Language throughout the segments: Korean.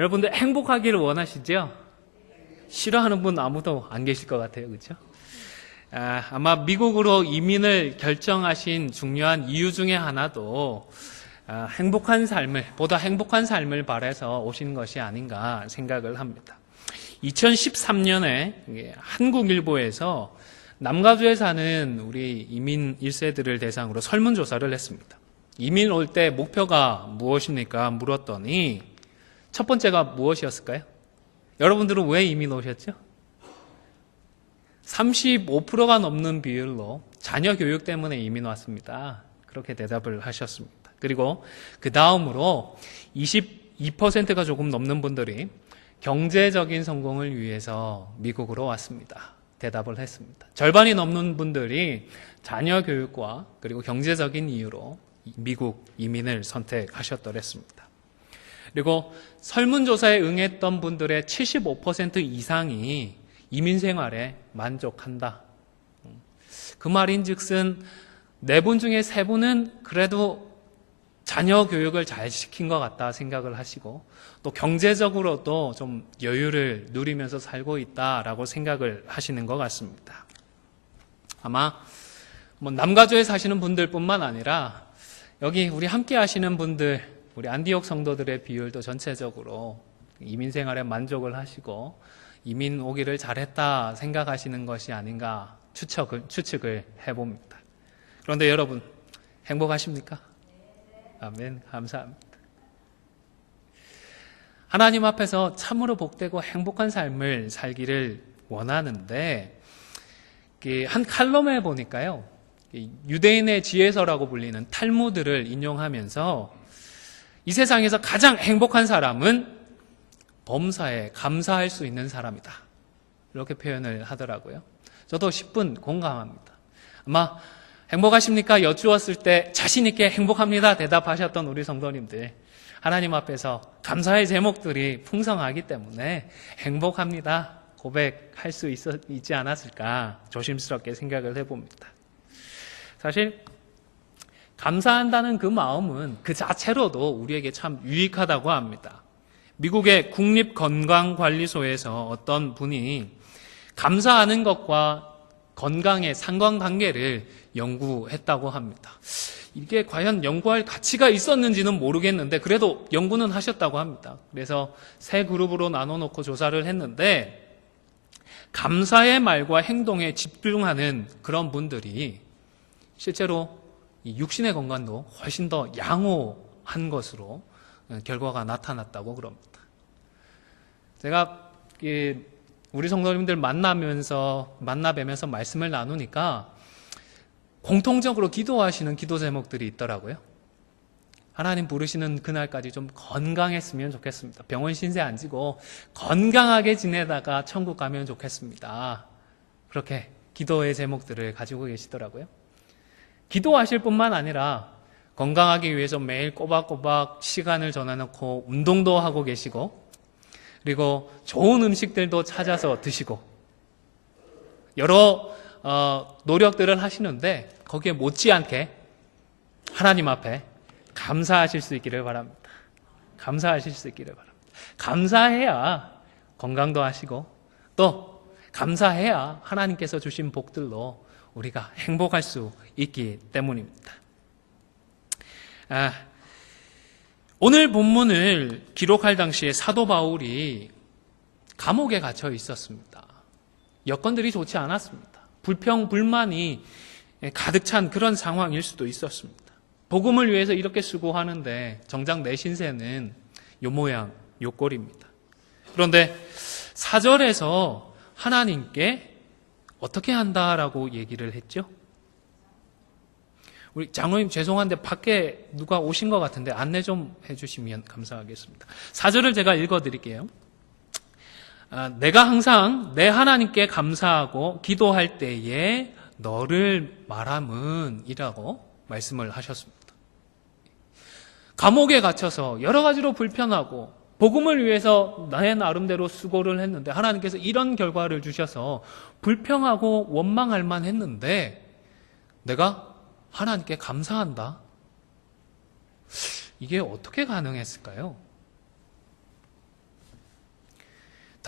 여러분들 행복하기를 원하시죠? 싫어하는 분 아무도 안 계실 것 같아요. 그렇죠? 아마 미국으로 이민을 결정하신 중요한 이유 중에 하나도 보다 행복한 삶을 바라서 오신 것이 아닌가 생각을 합니다. 2013년에 한국일보에서 남가주에 사는 우리 이민 1세들을 대상으로 설문조사를 했습니다. 이민 올 때 목표가 무엇입니까? 물었더니 첫 번째가 무엇이었을까요? 여러분들은 왜 이민 오셨죠? 35%가 넘는 비율로 자녀 교육 때문에 이민 왔습니다. 그렇게 대답을 하셨습니다. 그리고 그 다음으로 22%가 조금 넘는 분들이 경제적인 성공을 위해서 미국으로 왔습니다. 대답을 했습니다. 절반이 넘는 분들이 자녀 교육과 그리고 경제적인 이유로 미국 이민을 선택하셨더랬습니다. 그리고 설문조사에 응했던 분들의 75% 이상이 이민 생활에 만족한다. 그 말인즉슨 4분 중에 3분은 그래도 자녀 교육을 잘 시킨 것 같다 생각을 하시고 또 경제적으로도 좀 여유를 누리면서 살고 있다라고 생각을 하시는 것 같습니다. 아마 남가주에 사시는 분들뿐만 아니라 여기 우리 함께 하시는 분들, 우리 안디옥 성도들의 비율도 전체적으로 이민 생활에 만족을 하시고 이민 오기를 잘했다 생각하시는 것이 아닌가 추측을 해봅니다. 그런데 여러분 행복하십니까? 아멘. 감사합니다. 하나님 앞에서 참으로 복되고 행복한 삶을 살기를 원하는데 한 칼럼에 보니까요, 유대인의 지혜서라고 불리는 탈무드를 인용하면서 이 세상에서 가장 행복한 사람은 범사에 감사할 수 있는 사람이다. 이렇게 표현을 하더라고요. 저도 10분 공감합니다. 아마 행복하십니까? 여쭈었을 때 자신 있게 행복합니다 대답하셨던 우리 성도님들, 하나님 앞에서 감사의 제목들이 풍성하기 때문에 행복합니다 고백할 수 있지 않았을까 조심스럽게 생각을 해봅니다. 사실 감사한다는 그 마음은 그 자체로도 우리에게 참 유익하다고 합니다. 미국의 국립건강관리소에서 어떤 분이 감사하는 것과 건강의 상관관계를 연구했다고 합니다. 이게 과연 연구할 가치가 있었는지는 모르겠는데 그래도 연구는 하셨다고 합니다. 그래서 3그룹으로 나눠놓고 조사를 했는데 감사의 말과 행동에 집중하는 그런 분들이 실제로 이 육신의 건강도 훨씬 더 양호한 것으로 결과가 나타났다고 그럽니다. 제가 우리 성도님들 만나뵈면서 말씀을 나누니까 공통적으로 기도하시는 기도 제목들이 있더라고요. 하나님 부르시는 그날까지 좀 건강했으면 좋겠습니다. 병원 신세 안 지고 건강하게 지내다가 천국 가면 좋겠습니다. 그렇게 기도의 제목들을 가지고 계시더라고요. 기도하실 뿐만 아니라 건강하기 위해서 매일 꼬박꼬박 시간을 정해놓고 운동도 하고 계시고 그리고 좋은 음식들도 찾아서 드시고 여러 노력들을 하시는데 거기에 못지않게 하나님 앞에 감사하실 수 있기를 바랍니다. 감사하실 수 있기를 바랍니다. 감사해야 건강도 하시고 또 감사해야 하나님께서 주신 복들로 우리가 행복할 수 있기 때문입니다. 오늘 본문을 기록할 당시에 사도 바울이 감옥에 갇혀 있었습니다. 여건들이 좋지 않았습니다. 불평, 불만이 가득 찬 그런 상황일 수도 있었습니다. 복음을 위해서 이렇게 수고하는데 정작 내 신세는 요 모양, 요 꼴입니다. 그런데 4절에서 하나님께 어떻게 한다라고 얘기를 했죠? 우리 장로님 죄송한데 밖에 누가 오신 것 같은데 안내 좀 해주시면 감사하겠습니다. 4절을 제가 읽어드릴게요. 내가 항상 내 하나님께 감사하고 기도할 때에 너를 말함은 이라고 말씀을 하셨습니다. 감옥에 갇혀서 여러 가지로 불편하고 복음을 위해서 나의 나름대로 수고를 했는데 하나님께서 이런 결과를 주셔서 불평하고 원망할 만했는데 내가 하나님께 감사한다? 이게 어떻게 가능했을까요?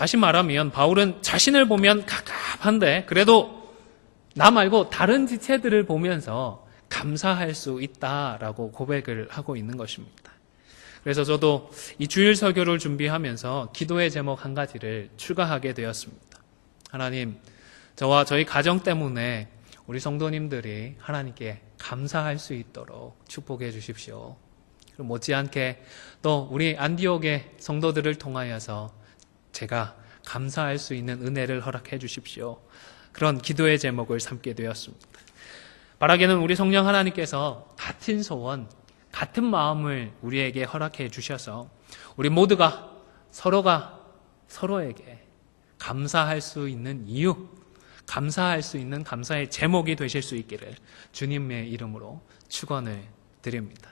다시 말하면 바울은 자신을 보면 갑갑한데 그래도 나 말고 다른 지체들을 보면서 감사할 수 있다라고 고백을 하고 있는 것입니다. 그래서 저도 이 주일 설교를 준비하면서 기도의 제목 한 가지를 추가하게 되었습니다. 하나님, 저와 저희 가정 때문에 우리 성도님들이 하나님께 감사할 수 있도록 축복해 주십시오. 그리고 못지않게 또 우리 안디옥의 성도들을 통하여서 제가 감사할 수 있는 은혜를 허락해 주십시오. 그런 기도의 제목을 삼게 되었습니다. 바라기는 우리 성령 하나님께서 같은 소원, 같은 마음을 우리에게 허락해 주셔서 우리 모두가 서로가 서로에게 감사할 수 있는 이유, 감사할 수 있는 감사의 제목이 되실 수 있기를 주님의 이름으로 축원을 드립니다.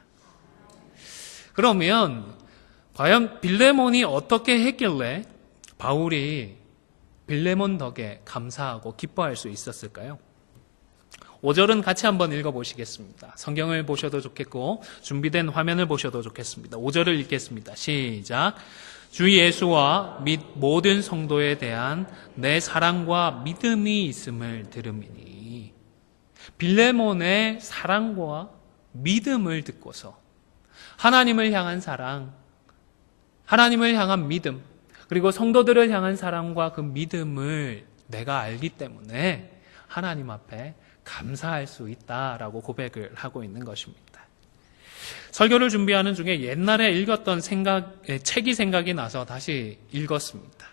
그러면 과연 빌레몬이 어떻게 했길래 바울이 빌레몬 덕에 감사하고 기뻐할 수 있었을까요? 5절은 같이 한번 읽어보시겠습니다. 성경을 보셔도 좋겠고 준비된 화면을 보셔도 좋겠습니다. 5절을 읽겠습니다. 시작. 주 예수와 및 모든 성도에 대한 내 사랑과 믿음이 있음을 들음이니. 빌레몬의 사랑과 믿음을 듣고서 하나님을 향한 사랑, 하나님을 향한 믿음, 그리고 성도들을 향한 사랑과 그 믿음을 내가 알기 때문에 하나님 앞에 감사할 수 있다라고 고백을 하고 있는 것입니다. 설교를 준비하는 중에 옛날에 읽었던 책이 생각이 나서 다시 읽었습니다.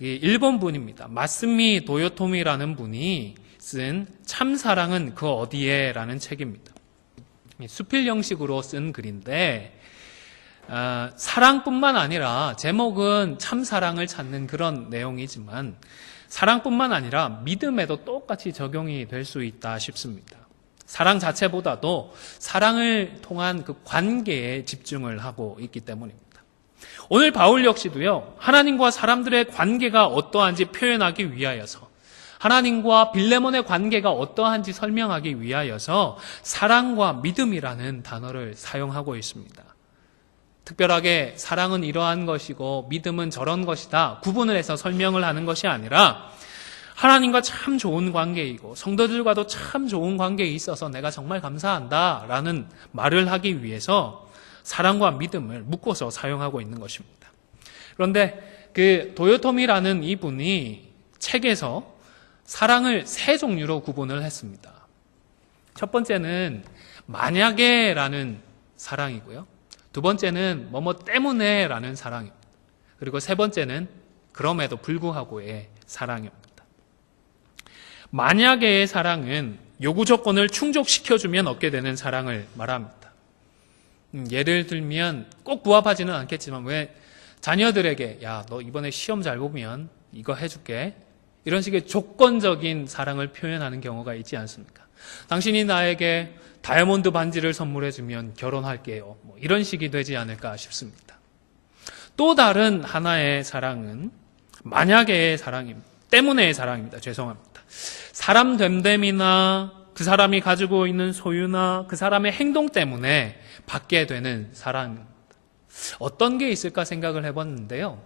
일본 분입니다. 마스미 도요토미라는 분이 쓴 참사랑은 그 어디에? 라는 책입니다. 수필 형식으로 쓴 글인데 사랑뿐만 아니라 제목은 참사랑을 찾는 그런 내용이지만 사랑뿐만 아니라 믿음에도 똑같이 적용이 될 수 있다 싶습니다. 사랑 자체보다도 사랑을 통한 그 관계에 집중을 하고 있기 때문입니다. 오늘 바울 역시도요, 하나님과 사람들의 관계가 어떠한지 표현하기 위하여서, 하나님과 빌레몬의 관계가 어떠한지 설명하기 위하여서 사랑과 믿음이라는 단어를 사용하고 있습니다. 특별하게 사랑은 이러한 것이고 믿음은 저런 것이다 구분을 해서 설명을 하는 것이 아니라 하나님과 참 좋은 관계이고 성도들과도 참 좋은 관계에 있어서 내가 정말 감사한다 라는 말을 하기 위해서 사랑과 믿음을 묶어서 사용하고 있는 것입니다. 그런데 그 도요토미라는 이분이 책에서 사랑을 세 종류로 구분을 했습니다. 첫 번째는 만약에 라는 사랑이고요, 두 번째는 뭐뭐 때문에 라는 사랑입니다. 그리고 세 번째는 그럼에도 불구하고의 사랑입니다. 만약의 사랑은 요구 조건을 충족시켜주면 얻게 되는 사랑을 말합니다. 예를 들면 꼭 부합하지는 않겠지만 왜 자녀들에게 야, 너 이번에 시험 잘 보면 이거 해줄게, 이런 식의 조건적인 사랑을 표현하는 경우가 있지 않습니까? 당신이 나에게 다이아몬드 반지를 선물해주면 결혼할게요. 이런 식이 되지 않을까 싶습니다. 또 다른 하나의 사랑은 만약의 사랑입니다. 때문에의 사랑입니다. 죄송합니다. 사람 됨됨이나 그 사람이 가지고 있는 소유나 그 사람의 행동 때문에 받게 되는 사랑입니다. 어떤 게 있을까 생각을 해봤는데요.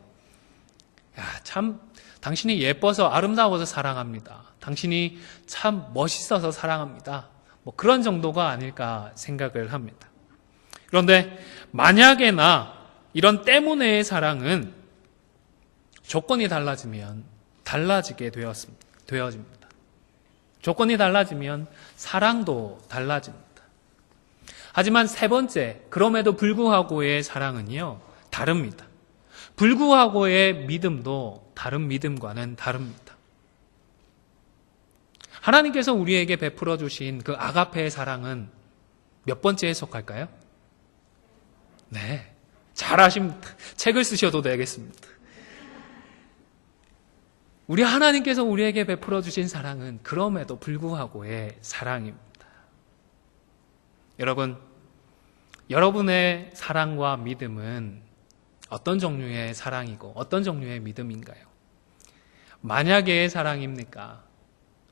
참 당신이 예뻐서 아름다워서 사랑합니다. 당신이 참 멋있어서 사랑합니다. 그런 정도가 아닐까 생각을 합니다. 그런데 만약에나 이런 때문에의 사랑은 조건이 달라지면 달라지게 되어집니다. 조건이 달라지면 사랑도 달라집니다. 하지만 세 번째, 그럼에도 불구하고의 사랑은요, 다릅니다. 불구하고의 믿음도 다른 믿음과는 다릅니다. 하나님께서 우리에게 베풀어 주신 그 아가페의 사랑은 몇 번째에 속할까요? 네, 잘하십니다. 책을 쓰셔도 되겠습니다. 우리 하나님께서 우리에게 베풀어 주신 사랑은 그럼에도 불구하고의 사랑입니다. 여러분, 여러분의 사랑과 믿음은 어떤 종류의 사랑이고 어떤 종류의 믿음인가요? 만약의 사랑입니까?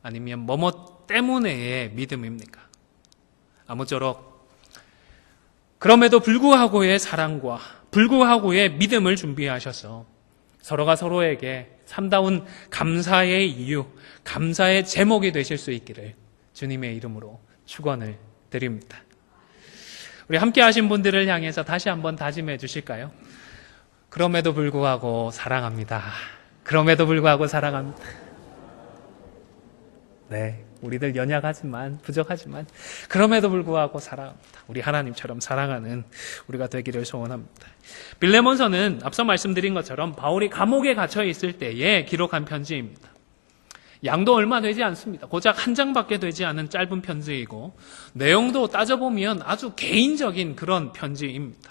아니면 뭐뭐 때문에의 믿음입니까? 아무쪼록 그럼에도 불구하고의 사랑과 불구하고의 믿음을 준비하셔서 서로가 서로에게 참다운 감사의 이유, 감사의 제목이 되실 수 있기를 주님의 이름으로 축원을 드립니다. 우리 함께 하신 분들을 향해서 다시 한번 다짐해 주실까요? 그럼에도 불구하고 사랑합니다. 그럼에도 불구하고 사랑합니다. 네, 우리들 연약하지만 부족하지만 그럼에도 불구하고 사랑합니다. 우리 하나님처럼 사랑하는 우리가 되기를 소원합니다. 빌레몬서는 앞서 말씀드린 것처럼 바울이 감옥에 갇혀 있을 때에 기록한 편지입니다. 양도 얼마 되지 않습니다. 고작 한 장밖에 되지 않은 짧은 편지이고 내용도 따져보면 아주 개인적인 그런 편지입니다.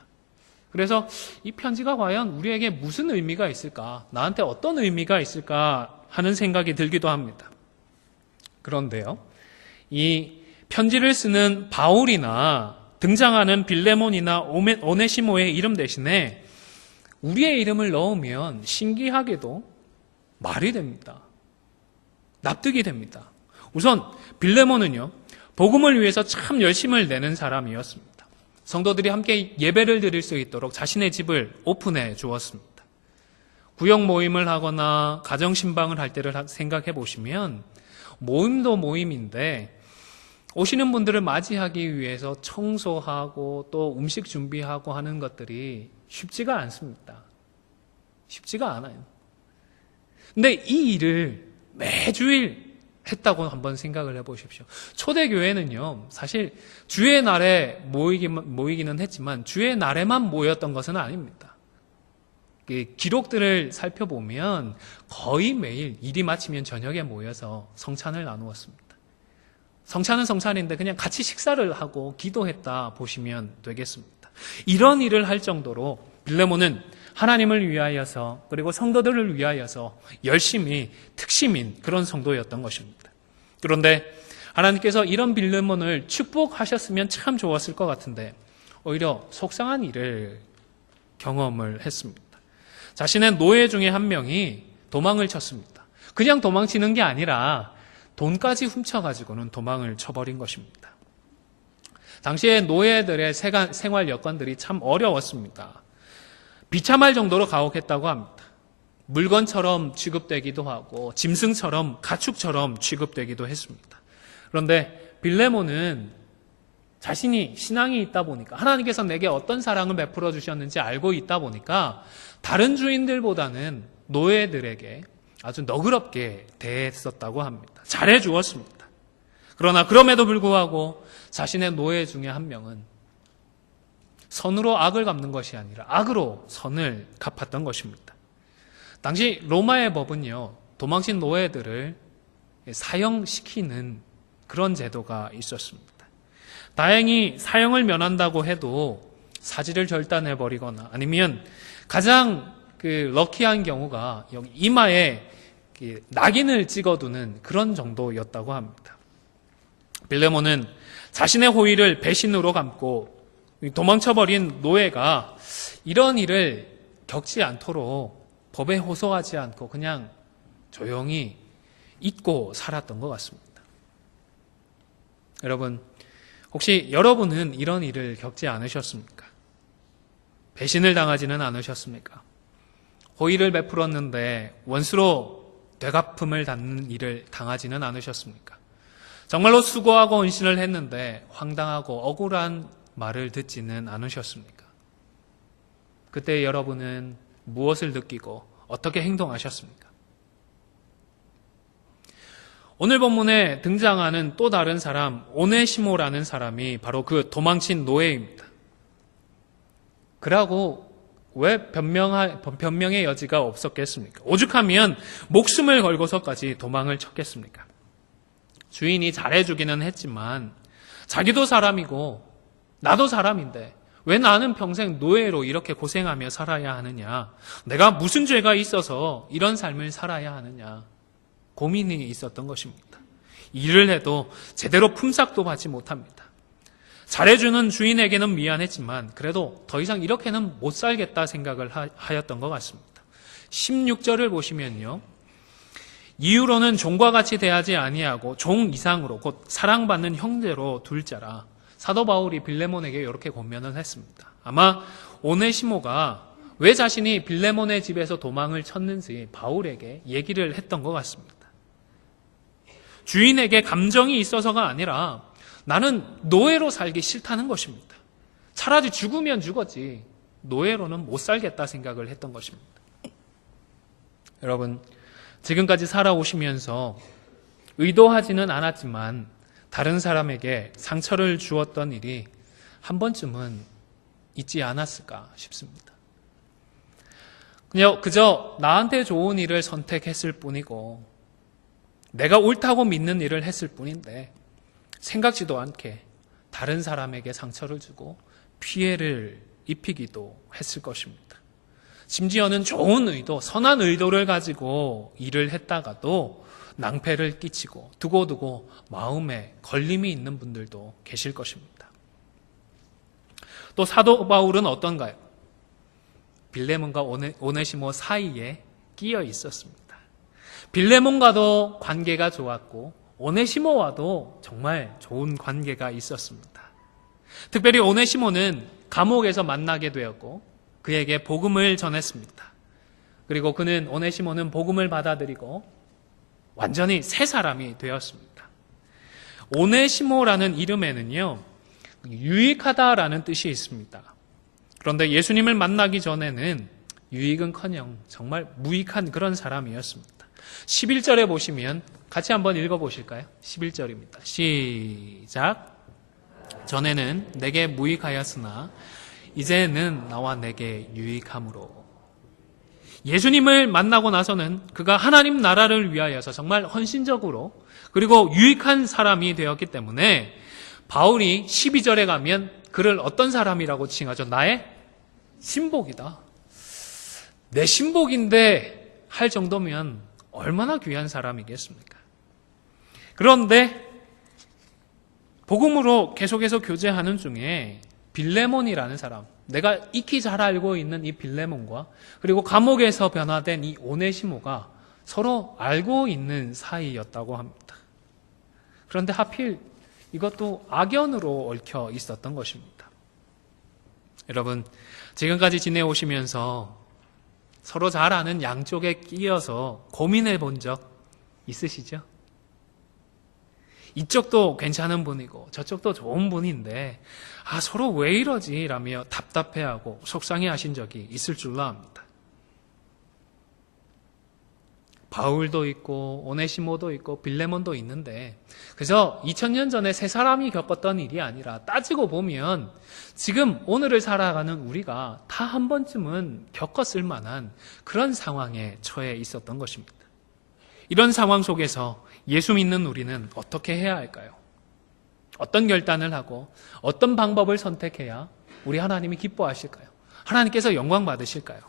그래서 이 편지가 과연 우리에게 무슨 의미가 있을까? 나한테 어떤 의미가 있을까? 하는 생각이 들기도 합니다. 그런데요, 이 편지를 쓰는 바울이나 등장하는 빌레몬이나 오네시모의 이름 대신에 우리의 이름을 넣으면 신기하게도 말이 됩니다. 납득이 됩니다. 우선 빌레몬은요, 복음을 위해서 참 열심을 내는 사람이었습니다. 성도들이 함께 예배를 드릴 수 있도록 자신의 집을 오픈해 주었습니다. 구역 모임을 하거나 가정 신방을 할 때를 생각해 보시면 모임도 모임인데 오시는 분들을 맞이하기 위해서 청소하고 또 음식 준비하고 하는 것들이 쉽지가 않습니다. 쉽지가 않아요. 근데 이 일을 매주일 했다고 한번 생각을 해보십시오. 초대교회는요, 사실 주의 날에 모이기는 했지만 주의 날에만 모였던 것은 아닙니다. 기록들을 살펴보면 거의 매일 일이 마치면 저녁에 모여서 성찬을 나누었습니다. 성찬은 성찬인데 그냥 같이 식사를 하고 기도했다 보시면 되겠습니다. 이런 일을 할 정도로 빌레몬은 하나님을 위하여서 그리고 성도들을 위하여서 열심히 특심인 그런 성도였던 것입니다. 그런데 하나님께서 이런 빌레몬을 축복하셨으면 참 좋았을 것 같은데 오히려 속상한 일을 경험을 했습니다. 자신의 노예 중에 한 명이 도망을 쳤습니다. 그냥 도망치는 게 아니라 돈까지 훔쳐가지고는 도망을 쳐버린 것입니다. 당시에 노예들의 생활 여건들이 참 어려웠습니다. 비참할 정도로 가혹했다고 합니다. 물건처럼 취급되기도 하고 짐승처럼 가축처럼 취급되기도 했습니다. 그런데 빌레몬은 자신이 신앙이 있다 보니까 하나님께서 내게 어떤 사랑을 베풀어 주셨는지 알고 있다 보니까 다른 주인들보다는 노예들에게 아주 너그럽게 대했었다고 합니다. 잘해 주었습니다. 그러나 그럼에도 불구하고 자신의 노예 중에 한 명은 선으로 악을 갚는 것이 아니라 악으로 선을 갚았던 것입니다. 당시 로마의 법은요, 도망친 노예들을 사형시키는 그런 제도가 있었습니다. 다행히 사형을 면한다고 해도 사지를 절단해버리거나 아니면 가장 럭키한 경우가 여기 이마에 낙인을 찍어두는 그런 정도였다고 합니다. 빌레몬은 자신의 호의를 배신으로 감고 도망쳐버린 노예가 이런 일을 겪지 않도록 법에 호소하지 않고 그냥 조용히 잊고 살았던 것 같습니다. 여러분, 혹시 여러분은 이런 일을 겪지 않으셨습니까? 배신을 당하지는 않으셨습니까? 호의를 베풀었는데 원수로 되갚음을 받는 일을 당하지는 않으셨습니까? 정말로 수고하고 헌신을 했는데 황당하고 억울한 말을 듣지는 않으셨습니까? 그때 여러분은 무엇을 느끼고 어떻게 행동하셨습니까? 오늘 본문에 등장하는 또 다른 사람, 오네시모라는 사람이 바로 그 도망친 노예입니다. 그라고 왜 변명의 여지가 없었겠습니까? 오죽하면 목숨을 걸고서까지 도망을 쳤겠습니까? 주인이 잘해주기는 했지만 자기도 사람이고 나도 사람인데 왜 나는 평생 노예로 이렇게 고생하며 살아야 하느냐? 내가 무슨 죄가 있어서 이런 삶을 살아야 하느냐? 고민이 있었던 것입니다. 일을 해도 제대로 품삯도 받지 못합니다. 잘해주는 주인에게는 미안했지만 그래도 더 이상 이렇게는 못 살겠다 생각을 하였던 것 같습니다. 16절을 보시면요. 이후로는 종과 같이 대하지 아니하고 종 이상으로 곧 사랑받는 형제로 둘 자라. 사도 바울이 빌레몬에게 이렇게 권면을 했습니다. 아마 오네시모가 왜 자신이 빌레몬의 집에서 도망을 쳤는지 바울에게 얘기를 했던 것 같습니다. 주인에게 감정이 있어서가 아니라 나는 노예로 살기 싫다는 것입니다. 차라리 죽으면 죽었지 노예로는 못 살겠다 생각을 했던 것입니다. 여러분, 지금까지 살아오시면서 의도하지는 않았지만 다른 사람에게 상처를 주었던 일이 한 번쯤은 있지 않았을까 싶습니다. 그저 나한테 좋은 일을 선택했을 뿐이고 내가 옳다고 믿는 일을 했을 뿐인데 생각지도 않게 다른 사람에게 상처를 주고 피해를 입히기도 했을 것입니다. 심지어는 좋은 의도, 선한 의도를 가지고 일을 했다가도 낭패를 끼치고 두고두고 마음에 걸림이 있는 분들도 계실 것입니다. 또 사도 바울은 어떤가요? 빌레몬과 오네시모 사이에 끼어 있었습니다. 빌레몬과도 관계가 좋았고 오네시모와도 정말 좋은 관계가 있었습니다. 특별히 오네시모는 감옥에서 만나게 되었고 그에게 복음을 전했습니다. 그리고 오네시모는 복음을 받아들이고 완전히 새 사람이 되었습니다. 오네시모라는 이름에는요, 유익하다라는 뜻이 있습니다. 그런데 예수님을 만나기 전에는 유익은커녕 정말 무익한 그런 사람이었습니다. 11절에 보시면 같이 한번 읽어보실까요? 11절입니다. 시작. 전에는 내게 무익하였으나 이제는 나와 내게 유익함으로. 예수님을 만나고 나서는 그가 하나님 나라를 위하여서 정말 헌신적으로 그리고 유익한 사람이 되었기 때문에 바울이 12절에 가면 그를 어떤 사람이라고 칭하죠? 나의 신복이다. 내 신복인데 할 정도면 얼마나 귀한 사람이겠습니까? 그런데 복음으로 계속해서 교제하는 중에 빌레몬이라는 사람, 내가 익히 잘 알고 있는 이 빌레몬과 그리고 감옥에서 변화된 이 오네시모가 서로 알고 있는 사이였다고 합니다. 그런데 하필 이것도 악연으로 얽혀 있었던 것입니다. 여러분, 지금까지 지내오시면서 서로 잘 아는 양쪽에 끼어서 고민해 본 적 있으시죠? 이쪽도 괜찮은 분이고 저쪽도 좋은 분인데 서로 왜 이러지? 라며 답답해하고 속상해하신 적이 있을 줄로 압니다. 바울도 있고 오네시모도 있고 빌레몬도 있는데 그저 2000년 전에 세 사람이 겪었던 일이 아니라 따지고 보면 지금 오늘을 살아가는 우리가 다 한 번쯤은 겪었을 만한 그런 상황에 처해 있었던 것입니다. 이런 상황 속에서 예수 믿는 우리는 어떻게 해야 할까요? 어떤 결단을 하고 어떤 방법을 선택해야 우리 하나님이 기뻐하실까요? 하나님께서 영광 받으실까요?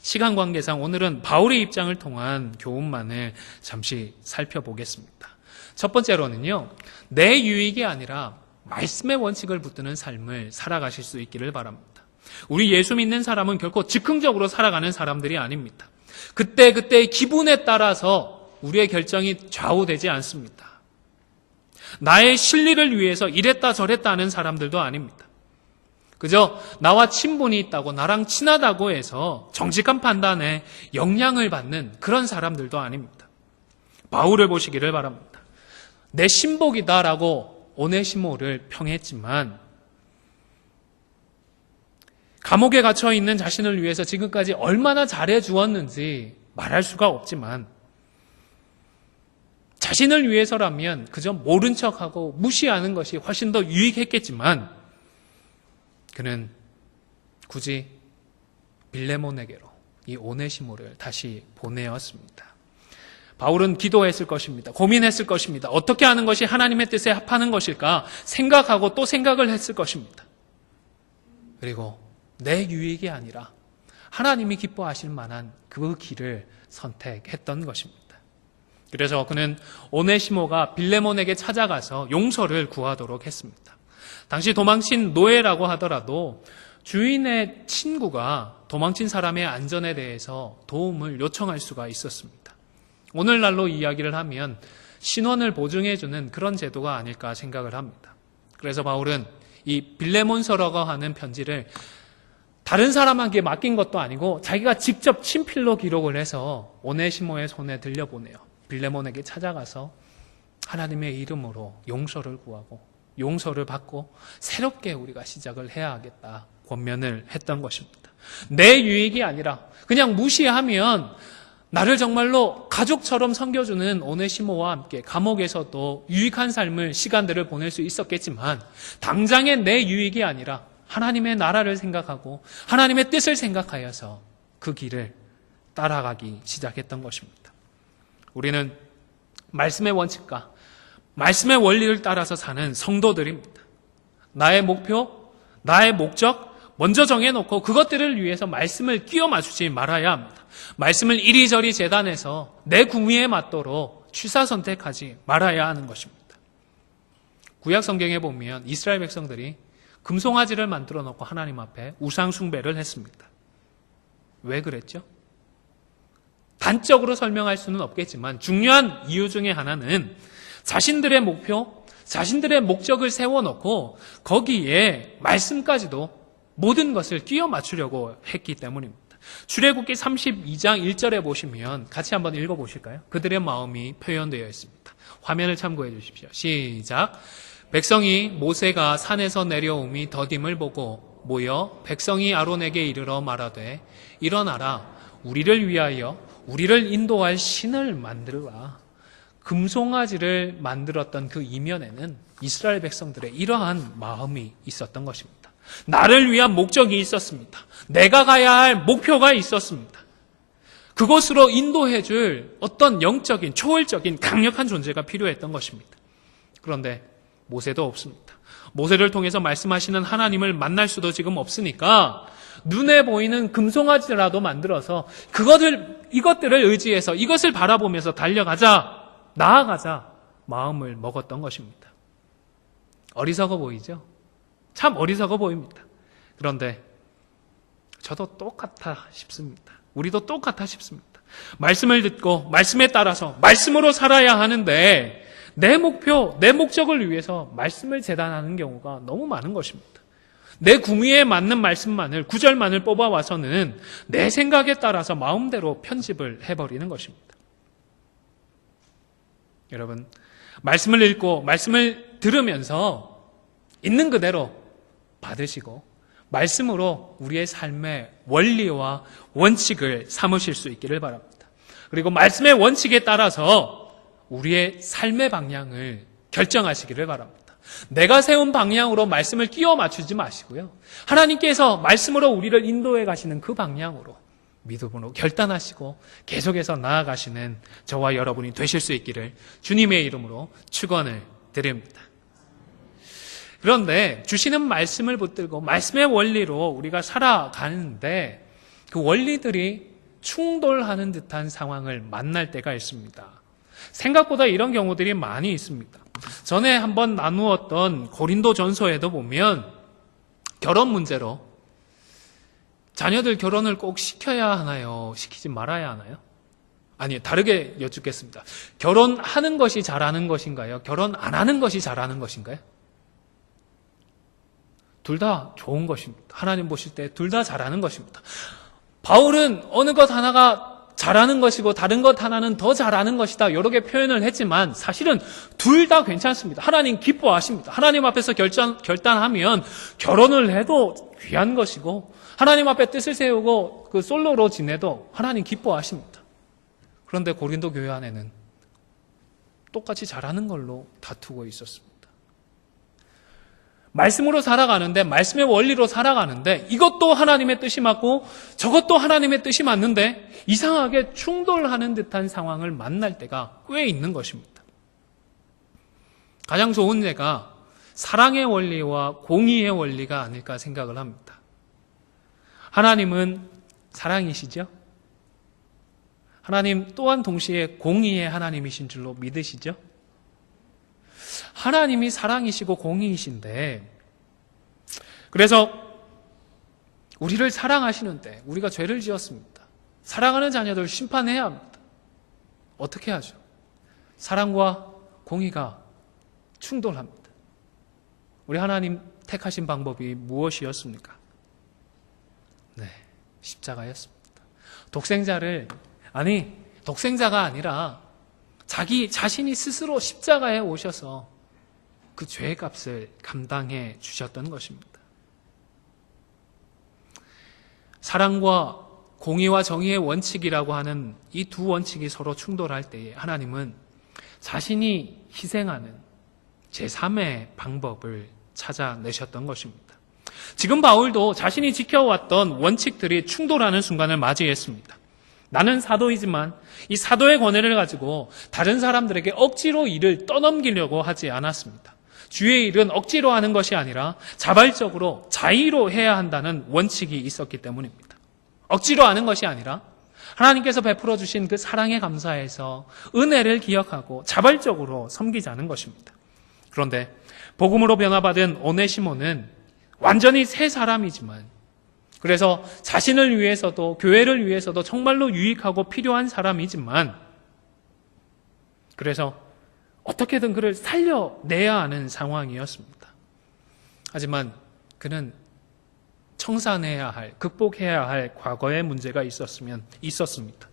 시간 관계상 오늘은 바울의 입장을 통한 교훈만을 잠시 살펴보겠습니다. 첫 번째로는요, 내 유익이 아니라 말씀의 원칙을 붙드는 삶을 살아가실 수 있기를 바랍니다. 우리 예수 믿는 사람은 결코 즉흥적으로 살아가는 사람들이 아닙니다. 그때그때의 기분에 따라서 우리의 결정이 좌우되지 않습니다. 나의 실리를 위해서 이랬다 저랬다 하는 사람들도 아닙니다. 그저 나와 친분이 있다고 나랑 친하다고 해서 정직한 판단에 영향을 받는 그런 사람들도 아닙니다. 바울을 보시기를 바랍니다. 내 신복이다라고 오네시모를 평했지만 감옥에 갇혀 있는 자신을 위해서 지금까지 얼마나 잘해 주었는지 말할 수가 없지만 자신을 위해서라면 그저 모른 척하고 무시하는 것이 훨씬 더 유익했겠지만 그는 굳이 빌레몬에게로 이 오네시모를 다시 보내었습니다. 바울은 기도했을 것입니다. 고민했을 것입니다. 어떻게 하는 것이 하나님의 뜻에 합하는 것일까 생각하고 또 생각을 했을 것입니다. 그리고 내 유익이 아니라 하나님이 기뻐하실 만한 그 길을 선택했던 것입니다. 그래서 그는 오네시모가 빌레몬에게 찾아가서 용서를 구하도록 했습니다. 당시 도망친 노예라고 하더라도 주인의 친구가 도망친 사람의 안전에 대해서 도움을 요청할 수가 있었습니다. 오늘날로 이야기를 하면 신원을 보증해주는 그런 제도가 아닐까 생각을 합니다. 그래서 바울은 이 빌레몬서라고 하는 편지를 다른 사람에게 맡긴 것도 아니고 자기가 직접 친필로 기록을 해서 오네시모의 손에 들려보내요. 빌레몬에게 찾아가서 하나님의 이름으로 용서를 구하고 용서를 받고 새롭게 우리가 시작을 해야 하겠다 권면을 했던 것입니다. 내 유익이 아니라 그냥 무시하면 나를 정말로 가족처럼 섬겨주는 오네시모와 함께 감옥에서도 유익한 삶을 시간들을 보낼 수 있었겠지만 당장의 내 유익이 아니라 하나님의 나라를 생각하고 하나님의 뜻을 생각하여서 그 길을 따라가기 시작했던 것입니다. 우리는 말씀의 원칙과 말씀의 원리를 따라서 사는 성도들입니다. 나의 목표, 나의 목적 먼저 정해놓고 그것들을 위해서 말씀을 끼워 맞추지 말아야 합니다. 말씀을 이리저리 재단해서 내 구미에 맞도록 취사 선택하지 말아야 하는 것입니다. 구약 성경에 보면 이스라엘 백성들이 금송아지를 만들어 놓고 하나님 앞에 우상 숭배를 했습니다. 왜 그랬죠? 단적으로 설명할 수는 없겠지만 중요한 이유 중에 하나는 자신들의 목표, 자신들의 목적을 세워놓고 거기에 말씀까지도 모든 것을 끼워 맞추려고 했기 때문입니다. 출애굽기 32장 1절에 보시면 같이 한번 읽어보실까요? 그들의 마음이 표현되어 있습니다. 화면을 참고해 주십시오. 시작. 백성이 모세가 산에서 내려옴이 더딤을 보고 모여 백성이 아론에게 이르러 말하되 일어나라 우리를 위하여 우리를 인도할 신을 만들라. 금송아지를 만들었던 그 이면에는 이스라엘 백성들의 이러한 마음이 있었던 것입니다. 나를 위한 목적이 있었습니다. 내가 가야 할 목표가 있었습니다. 그곳으로 인도해 줄 어떤 영적인 초월적인 강력한 존재가 필요했던 것입니다. 그런데 모세도 없습니다. 모세를 통해서 말씀하시는 하나님을 만날 수도 지금 없으니까 눈에 보이는 금송아지라도 만들어서 이것들을 의지해서 이것을 바라보면서 달려가자, 나아가자 마음을 먹었던 것입니다. 어리석어 보이죠? 참 어리석어 보입니다. 그런데 저도 똑같아 싶습니다. 우리도 똑같아 싶습니다. 말씀을 듣고 말씀에 따라서 말씀으로 살아야 하는데 내 목표, 내 목적을 위해서 말씀을 재단하는 경우가 너무 많은 것입니다. 내 구미에 맞는 말씀만을, 구절만을 뽑아와서는 내 생각에 따라서 마음대로 편집을 해버리는 것입니다. 여러분, 말씀을 읽고 말씀을 들으면서 있는 그대로 받으시고 말씀으로 우리의 삶의 원리와 원칙을 삼으실 수 있기를 바랍니다. 그리고 말씀의 원칙에 따라서 우리의 삶의 방향을 결정하시기를 바랍니다. 내가 세운 방향으로 말씀을 끼워 맞추지 마시고요. 하나님께서 말씀으로 우리를 인도해 가시는 그 방향으로 믿음으로 결단하시고 계속해서 나아가시는 저와 여러분이 되실 수 있기를 주님의 이름으로 축원을 드립니다. 그런데 주시는 말씀을 붙들고 말씀의 원리로 우리가 살아가는데 그 원리들이 충돌하는 듯한 상황을 만날 때가 있습니다. 생각보다 이런 경우들이 많이 있습니다. 전에 한번 나누었던 고린도 전서에도 보면 결혼 문제로 자녀들 결혼을 꼭 시켜야 하나요? 시키지 말아야 하나요? 아니, 다르게 여쭙겠습니다. 결혼하는 것이 잘하는 것인가요? 결혼 안 하는 것이 잘하는 것인가요? 둘 다 좋은 것입니다. 하나님 보실 때 둘 다 잘하는 것입니다. 바울은 어느 것 하나가 잘하는 것이고 다른 것 하나는 더 잘하는 것이다 여러 개 표현을 했지만 사실은 둘 다 괜찮습니다. 하나님 기뻐하십니다. 하나님 앞에서 결단하면 결혼을 해도 귀한 것이고 하나님 앞에 뜻을 세우고 그 솔로로 지내도 하나님 기뻐하십니다. 그런데 고린도 교회 안에는 똑같이 잘하는 걸로 다투고 있었습니다. 말씀으로 살아가는데 말씀의 원리로 살아가는데 이것도 하나님의 뜻이 맞고 저것도 하나님의 뜻이 맞는데 이상하게 충돌하는 듯한 상황을 만날 때가 꽤 있는 것입니다. 가장 좋은 예가 사랑의 원리와 공의의 원리가 아닐까 생각을 합니다. 하나님은 사랑이시죠? 하나님 또한 동시에 공의의 하나님이신 줄로 믿으시죠? 하나님이 사랑이시고 공의이신데 그래서 우리를 사랑하시는데 우리가 죄를 지었습니다. 사랑하는 자녀들 심판해야 합니다. 어떻게 하죠? 사랑과 공의가 충돌합니다. 우리 하나님 택하신 방법이 무엇이었습니까? 십자가였습니다. 독생자가 아니라 자기 자신이 스스로 십자가에 오셔서 그 죄의 값을 감당해 주셨던 것입니다. 사랑과 공의와 정의의 원칙이라고 하는 이 두 원칙이 서로 충돌할 때에 하나님은 자신이 희생하는 제3의 방법을 찾아내셨던 것입니다. 지금 바울도 자신이 지켜왔던 원칙들이 충돌하는 순간을 맞이했습니다. 나는 사도이지만 이 사도의 권위를 가지고 다른 사람들에게 억지로 일을 떠넘기려고 하지 않았습니다. 주의 일은 억지로 하는 것이 아니라 자발적으로 자의로 해야 한다는 원칙이 있었기 때문입니다. 억지로 하는 것이 아니라 하나님께서 베풀어 주신 그 사랑에 감사해서 은혜를 기억하고 자발적으로 섬기자는 것입니다. 그런데 복음으로 변화받은 오네시모는 완전히 새 사람이지만, 그래서 자신을 위해서도 교회를 위해서도 정말로 유익하고 필요한 사람이지만, 그래서 어떻게든 그를 살려내야 하는 상황이었습니다. 하지만 그는 청산해야 할, 극복해야 할 과거의 문제가 있었습니다.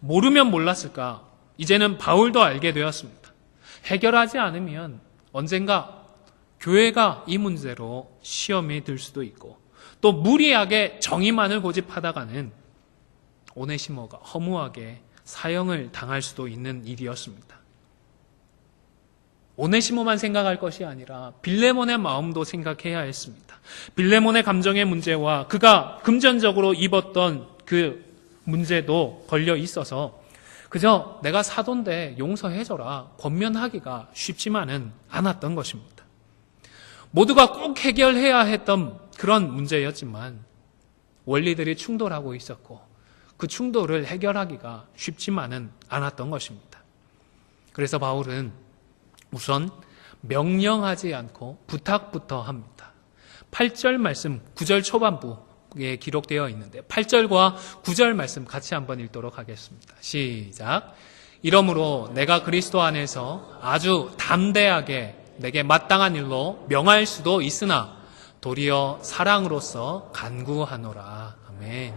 모르면 몰랐을까? 이제는 바울도 알게 되었습니다. 해결하지 않으면 언젠가 교회가 이 문제로 시험이 들 수도 있고, 또 무리하게 정의만을 고집하다가는 오네시모가 허무하게 사형을 당할 수도 있는 일이었습니다. 오네시모만 생각할 것이 아니라 빌레몬의 마음도 생각해야 했습니다. 빌레몬의 감정의 문제와 그가 금전적으로 입었던 그 문제도 걸려 있어서 그저 내가 사도인데 용서해줘라 권면하기가 쉽지만은 않았던 것입니다. 모두가 꼭 해결해야 했던 그런 문제였지만 원리들이 충돌하고 있었고 그 충돌을 해결하기가 쉽지만은 않았던 것입니다. 그래서 바울은 우선 명령하지 않고 부탁부터 합니다. 8절 말씀 9절 초반부에 기록되어 있는데 8절과 9절 말씀 같이 한번 읽도록 하겠습니다. 시작. 이러므로 내가 그리스도 안에서 아주 담대하게 내게 마땅한 일로 명할 수도 있으나 도리어 사랑으로서 간구하노라. 아멘.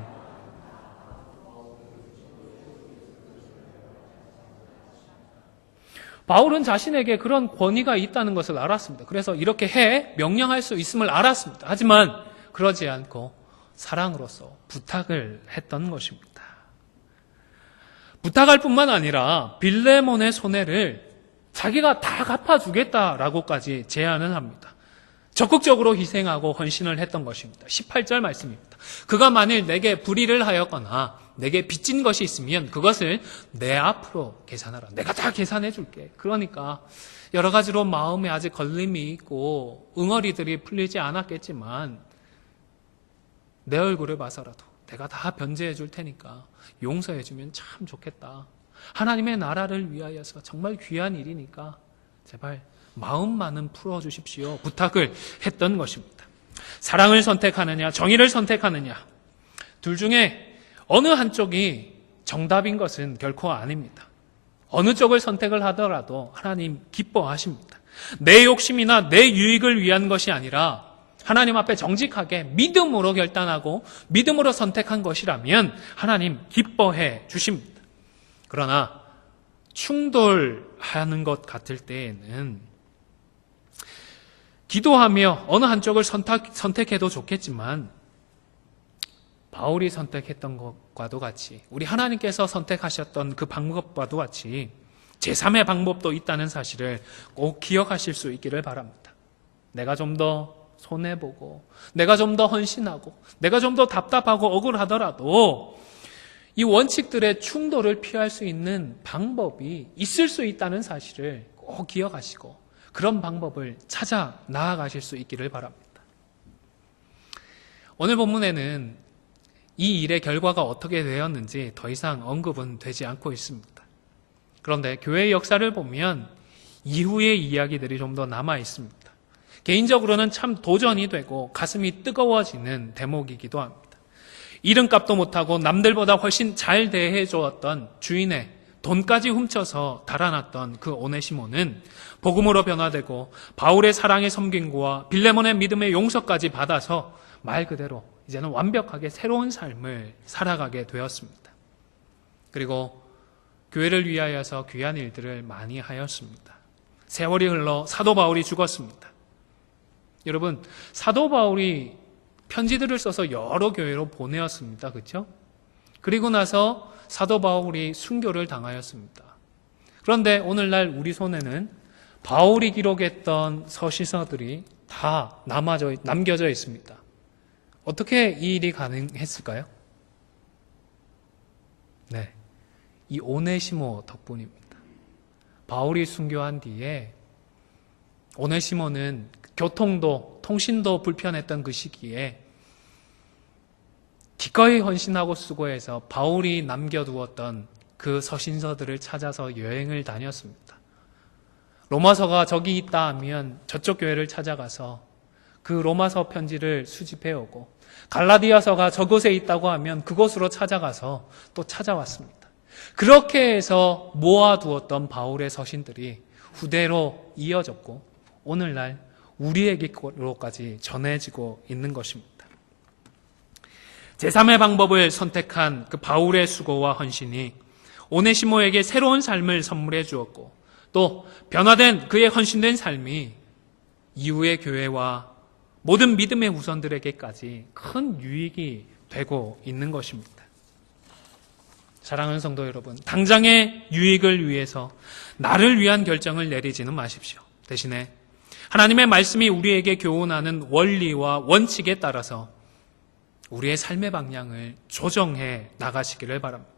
바울은 자신에게 그런 권위가 있다는 것을 알았습니다. 그래서 이렇게 명령할 수 있음을 알았습니다. 하지만 그러지 않고 사랑으로서 부탁을 했던 것입니다. 부탁할 뿐만 아니라 빌레몬의 손해를 자기가 다 갚아주겠다라고까지 제안을 합니다. 적극적으로 희생하고 헌신을 했던 것입니다. 18절 말씀입니다. 그가 만일 내게 불의를 하였거나 내게 빚진 것이 있으면 그것을 내 앞으로 계산하라. 내가 다 계산해 줄게. 그러니까 여러 가지로 마음에 아직 걸림이 있고 응어리들이 풀리지 않았겠지만 내 얼굴을 봐서라도 내가 다 변제해 줄 테니까 용서해 주면 참 좋겠다. 하나님의 나라를 위하여서 정말 귀한 일이니까 제발 마음만은 풀어주십시오. 부탁을 했던 것입니다. 사랑을 선택하느냐 정의를 선택하느냐 둘 중에 어느 한쪽이 정답인 것은 결코 아닙니다. 어느 쪽을 선택을 하더라도 하나님 기뻐하십니다. 내 욕심이나 내 유익을 위한 것이 아니라 하나님 앞에 정직하게 믿음으로 결단하고 믿음으로 선택한 것이라면 하나님 기뻐해 주십니다. 그러나 충돌하는 것 같을 때에는 기도하며 어느 한쪽을 선택해도 좋겠지만 바울이 선택했던 것과도 같이 우리 하나님께서 선택하셨던 그 방법과도 같이 제3의 방법도 있다는 사실을 꼭 기억하실 수 있기를 바랍니다. 내가 좀 더 손해보고 내가 좀 더 헌신하고 내가 좀 더 답답하고 억울하더라도 이 원칙들의 충돌을 피할 수 있는 방법이 있을 수 있다는 사실을 꼭 기억하시고 그런 방법을 찾아 나아가실 수 있기를 바랍니다. 오늘 본문에는 이 일의 결과가 어떻게 되었는지 더 이상 언급은 되지 않고 있습니다. 그런데 교회의 역사를 보면 이후의 이야기들이 좀 더 남아 있습니다. 개인적으로는 참 도전이 되고 가슴이 뜨거워지는 대목이기도 합니다. 이름값도 못하고 남들보다 훨씬 잘 대해주었던 주인의 돈까지 훔쳐서 달아났던 그 오네시모는 복음으로 변화되고 바울의 사랑의 섬김과 빌레몬의 믿음의 용서까지 받아서 말 그대로 이제는 완벽하게 새로운 삶을 살아가게 되었습니다. 그리고 교회를 위하여서 귀한 일들을 많이 하였습니다. 세월이 흘러 사도 바울이 죽었습니다. 여러분, 사도 바울이 편지들을 써서 여러 교회로 보내었습니다. 그렇죠? 그리고 나서 사도 바울이 순교를 당하였습니다. 그런데 오늘날 우리 손에는 바울이 기록했던 서신서들이 다 남겨져 있습니다. 어떻게 이 일이 가능했을까요? 네, 이 오네시모 덕분입니다. 바울이 순교한 뒤에 오네시모는 교통도, 통신도 불편했던 그 시기에 기꺼이 헌신하고 수고해서 바울이 남겨두었던 그 서신서들을 찾아서 여행을 다녔습니다. 로마서가 저기 있다 하면 저쪽 교회를 찾아가서 그 로마서 편지를 수집해오고, 갈라디아서가 저곳에 있다고 하면 그곳으로 찾아가서 또 찾아왔습니다. 그렇게 해서 모아두었던 바울의 서신들이 후대로 이어졌고 오늘날 우리에게로까지 전해지고 있는 것입니다. 제3의 방법을 선택한 그 바울의 수고와 헌신이 오네시모에게 새로운 삶을 선물해 주었고, 또 변화된 그의 헌신된 삶이 이후의 교회와 모든 믿음의 후손들에게까지 큰 유익이 되고 있는 것입니다. 사랑하는 성도 여러분, 당장의 유익을 위해서 나를 위한 결정을 내리지는 마십시오. 대신에 하나님의 말씀이 우리에게 교훈하는 원리와 원칙에 따라서 우리의 삶의 방향을 조정해 나가시기를 바랍니다.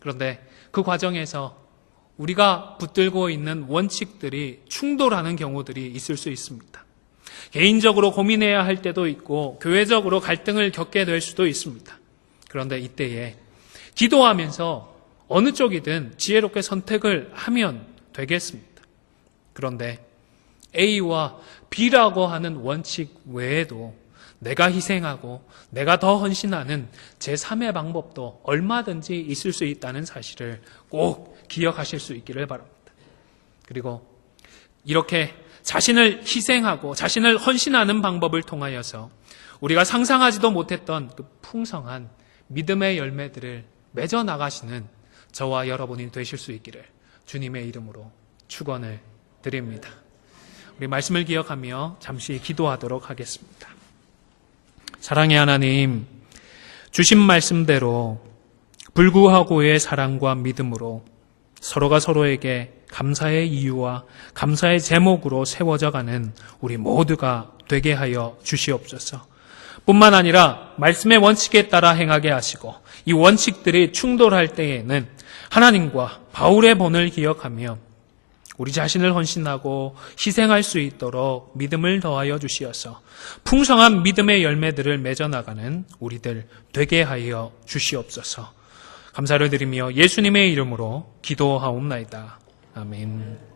그런데 그 과정에서 우리가 붙들고 있는 원칙들이 충돌하는 경우들이 있을 수 있습니다. 개인적으로 고민해야 할 때도 있고 교회적으로 갈등을 겪게 될 수도 있습니다. 그런데 이때에 기도하면서 어느 쪽이든 지혜롭게 선택을 하면 되겠습니다. 그런데 A와 B라고 하는 원칙 외에도 내가 희생하고 내가 더 헌신하는 제3의 방법도 얼마든지 있을 수 있다는 사실을 꼭 기억하실 수 있기를 바랍니다. 그리고 이렇게 자신을 희생하고 자신을 헌신하는 방법을 통하여서 우리가 상상하지도 못했던 그 풍성한 믿음의 열매들을 맺어 나가시는 저와 여러분이 되실 수 있기를 주님의 이름으로 축원을 드립니다. 우리 말씀을 기억하며 잠시 기도하도록 하겠습니다. 사랑의 하나님, 주신 말씀대로 불구하고의 사랑과 믿음으로 서로가 서로에게 감사의 이유와 감사의 제목으로 세워져 가는 우리 모두가 되게 하여 주시옵소서. 뿐만 아니라 말씀의 원칙에 따라 행하게 하시고 이 원칙들이 충돌할 때에는 하나님과 바울의 본을 기억하며 우리 자신을 헌신하고 희생할 수 있도록 믿음을 더하여 주시어서 풍성한 믿음의 열매들을 맺어나가는 우리들 되게 하여 주시옵소서. 감사를 드리며 예수님의 이름으로 기도하옵나이다. 아멘.